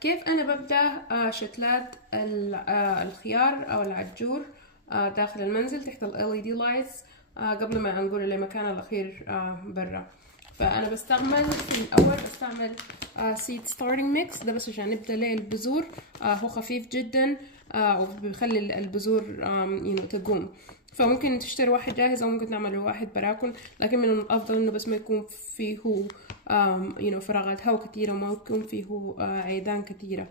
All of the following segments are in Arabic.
كيف انا ببدأ شتلات الخيار او العجور داخل المنزل تحت ال LED lights قبل ما نقول لمكان الاخير برا. فانا في الاول بستعمل seed starting mix ده بس عشان نبدأ ليه البذور. هو خفيف جدا وبيخلي البذور تقوم. فممكن تشتري واحد جاهز او ممكن تعمل واحد براكن، لكن من الافضل انه بس ما يكون فيه فراغات هواء كتيرة وما يكون فيه عيدان كتيرة.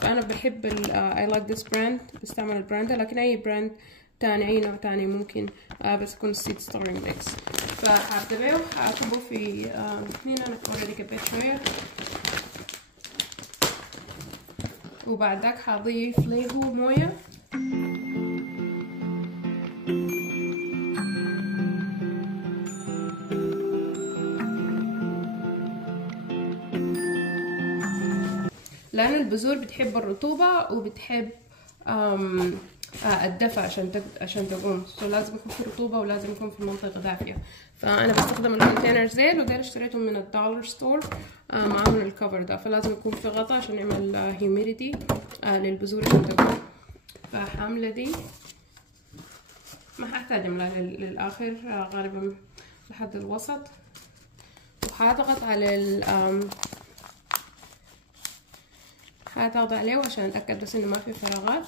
فانا بحب I like this brand، بستعمل البراند ده، لكن اي براند تاني اي نوع تاني ممكن بس يكون seed starting mix. فهبدأ بيه هكبه في هنا. انا اوريدي كبيت شوية وبعدك هضيف له موية لأن البذور بتحب الرطوبة وبتحب الدفء عشان تقوم. لازم يكون في رطوبة ولازم يكون في منطقة دافية. فأنا بستخدم الكونتينر زيت، وديل اشتريتهم من الدولار ستور معاهم الكفر ده. فلازم يكون في غطا عشان يعمل هيوميديتي للبذور عشان تقوم. فحاملة دي ما هحتاج املاها للآخر، غالبا لحد الوسط. وهضغط على هضغط عليه عشان اتأكد بس انه ما في فراغات،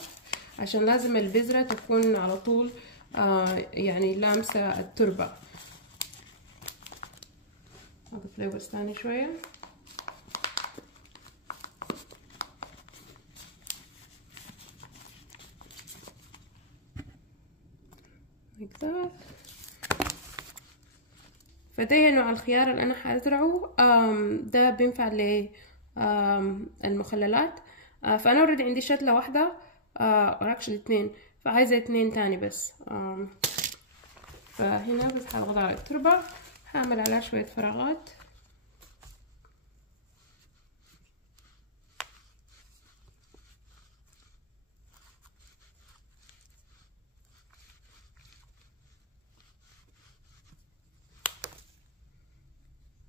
عشان لازم البذرة تكون على طول يعني لامسة التربة. اضيف له بس تاني شوية هيك. فده نوع الخيار اللي انا هزرعه. ده بينفع للمخللات. فانا اوريدي عندي شتلة واحدة اكشلي 2، فعايزة 2 تاني بس. فهنا بس هضغط على التربة، هعمل عليها شوية فراغات.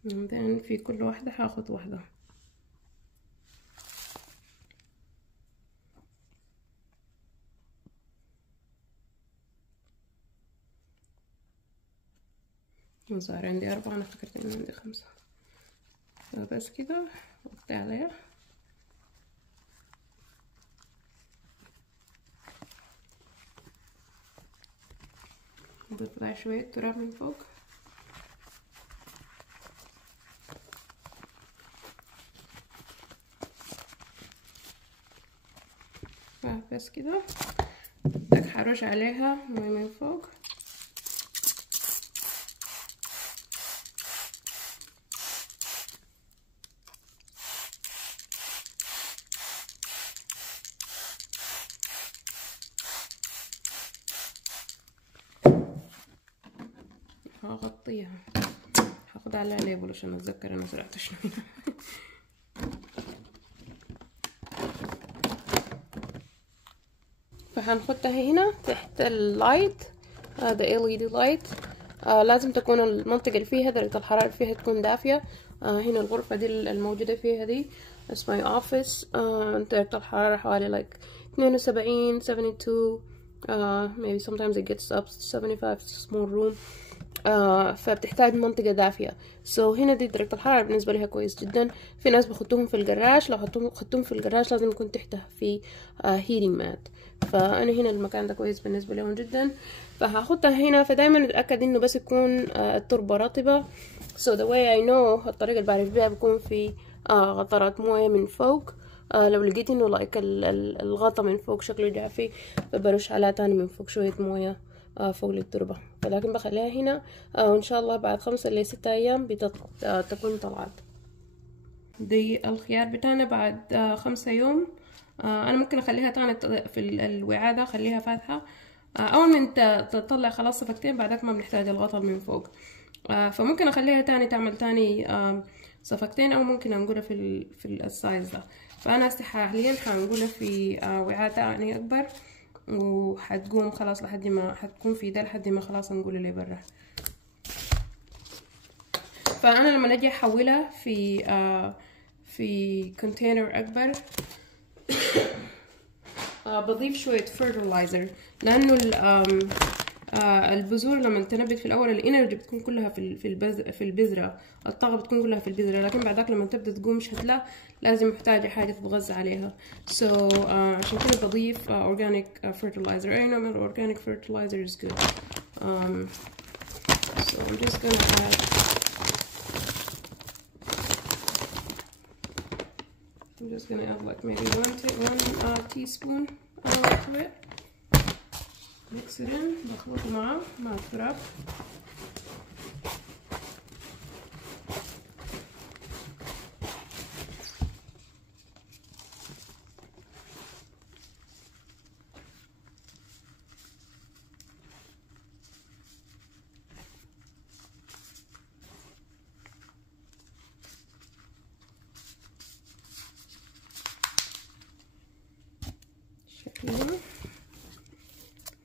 بعدين في كل واحدة هاخد واحدة. صار عندي 4، انا فكرت ان عندي 5. بس كده وقت عليها. نضيف لها شوية تراب من فوق. بس كده بدك هرش عليها مي من فوق. هغطيها، هاخد عليها ليبل عشان اتذكر انا زرعت شنو هنا. فهنحطها هنا تحت اللايت، هذا LED لايت. لازم تكون المنطقة اللي فيها درجة الحرارة فيها تكون دافية. هنا الغرفة دي الموجودة فيها دي اسمها اوفيس. درجة الحرارة حوالي 72 72 maybe sometimes it gets up to 75. it's a small room. فبتحتاج منطقة دافية. هنا دي درجة الحرارة بالنسبة لها كويس جدا. في ناس بخطوهم في الجراج، لو خدتهم في الجراج لازم يكون تحته في هيتنج مات. فأنا هنا المكان ده كويس بالنسبة لهم جدا، فهاخدها هنا. فدايما اتأكد انه بس يكون التربة رطبة. the way I know الطريقة اللي بعرف بيها بكون في قطرات موية من فوق. لو لقيت انه الغطا من فوق شكله جافي فبرش عليها تاني من فوق شوية موية فوق التربة. ولكن بخليها هنا وان شاء الله بعد 5 ل 6 ايام تكون طلعت. دي الخيار بتاعنا بعد 5 يوم. انا ممكن اخليها تاني في الوعاء ده، اخليها فاتحة. اول من تطلع خلاص صفقتين بعدك ما بنحتاج الغطا من فوق. فممكن اخليها تاني تعمل تاني صفقتين، او ممكن انقلها في السايز ده. فانا حاليا هنقلها في وعاء تاني اكبر، وحتقوم خلاص لحد ما حتكون في ده لحد ما خلاص نقول اللي برا. فانا لما اجي احولها في كونتينر اكبر بضيف شوية fertilizer، لانه البذور لما تنبت في الاول الانرجي بتكون كلها في البذرة، الطاقة بتكون كلها في البذرة، لكن بعدك لما تبدا تقوم شتلة لازم محتاجة حاجة تتغذى عليها. عشان كده بضيف organic fertilizer. اي نوع من organic fertilizer is good. So I'm just gonna add like maybe one teaspoon to it. Mix it in. بخلطه مع التراب.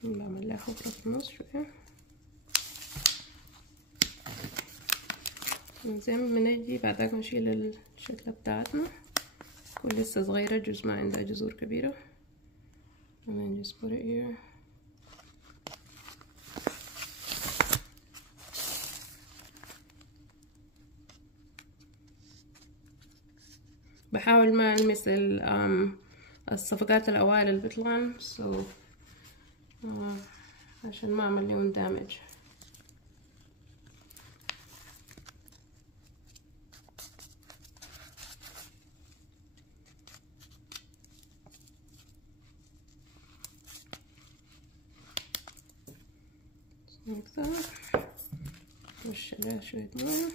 بعمل لها حفرة في النص شوية زي ما بنجي. بعدها نشيل الشتلة بتاعتنا، تكون لسه صغيرة، جزء ما عندها جذور كبيرة. and then just put it here. بحاول ما ألمس الصفقات الأوائل اللي بيطلعن عشان ما أعمل لهم دامج. رش عليها شوية موية.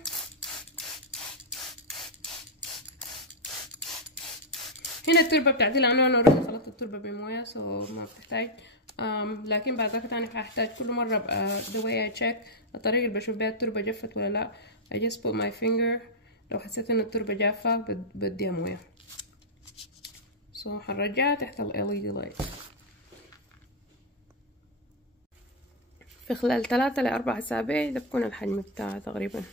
هنا التربة بتاعتي لأنه أنا اوريدي خلطت التربة بموية ما بتحتاج، لكن بعد ذاك تاني هحتاج كل مرة the way I check الطريقة اللي بشوف بيها التربة جفت ولا لا. I just put my finger، لو حسيت إن التربة جافة بديها موية. هنرجعها تحت ال LED light. في خلال 3 ل4 أسابيع ده بكون الحجم بتاعه تقريبا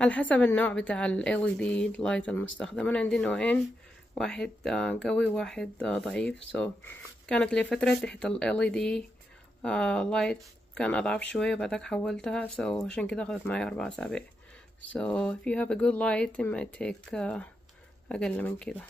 على حسب النوع بتاع ال LED light المستخدم. أنا عندي نوعين، واحد قوي وواحد ضعيف. كانت لي فترة تحت ال LED light كان أضعف شوية، بعدك حولتها عشان كده أخذت معي 4 أسابيع. if you have a good light it might take أقل من كده.